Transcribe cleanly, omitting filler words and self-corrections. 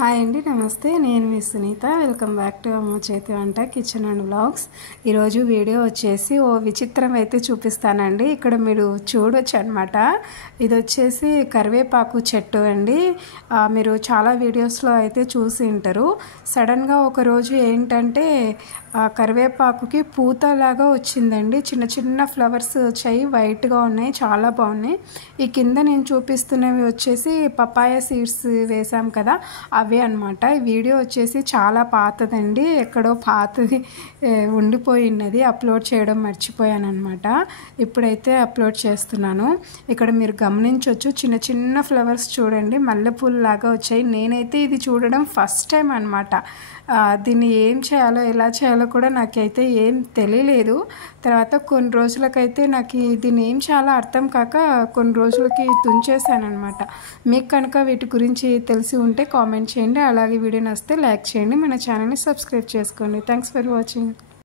Hi అండి, నమస్తే. నేను మీ సునీత. వెల్కమ్ బ్యాక్ టు అమ్మ చేతి వంట కిచెన్ అండ్ వ్లాగ్స్. ఈరోజు వీడియో వచ్చేసి ఓ విచిత్రం అయితే చూపిస్తానండి. ఇక్కడ మీరు చూడొచ్చు అనమాట. ఇది వచ్చేసి కరివేపాకు చెట్టు అండి. మీరు చాలా వీడియోస్లో అయితే చూసి ఉంటారు. సడన్గా ఒకరోజు ఏంటంటే కరివేపాకుకి పూతలాగా వచ్చిందండి. చిన్న చిన్న ఫ్లవర్స్ వచ్చాయి, వైట్గా ఉన్నాయి, చాలా బాగున్నాయి. ఈ కింద నేను చూపిస్తున్నవి వచ్చేసి పపాయ సీడ్స్ వేసాం కదా, అవే అనమాట. ఈ వీడియో వచ్చేసి చాలా పాతదండి, ఎక్కడో పాతది ఉండిపోయినది, అప్లోడ్ చేయడం మర్చిపోయాను అనమాట. ఇప్పుడైతే అప్లోడ్ చేస్తున్నాను. ఇక్కడ మీరు గమనించవచ్చు, చిన్న చిన్న ఫ్లవర్స్ చూడండి, మల్లెపూలు లాగా వచ్చాయి. నేనైతే ఇది చూడడం ఫస్ట్ టైం అనమాట. దీన్ని ఏం చేయాలో ఎలా చేయాలో కూడా నాకైతే ఏం తెలియలేదు. తర్వాత కొన్ని రోజులకైతే నాకు దీన్ని ఏం చేయాలో అర్థం కాక కొన్ని రోజులకి తుంచేసాను అనమాట. మీకు కనుక వీటి గురించి తెలిసి ఉంటే కామెంట్ చేయండి. అలాగే వీడియో నచ్చితే లైక్ చేయండి. మన ఛానల్ని సబ్స్క్రైబ్ చేసుకోండి. Thanks for watching.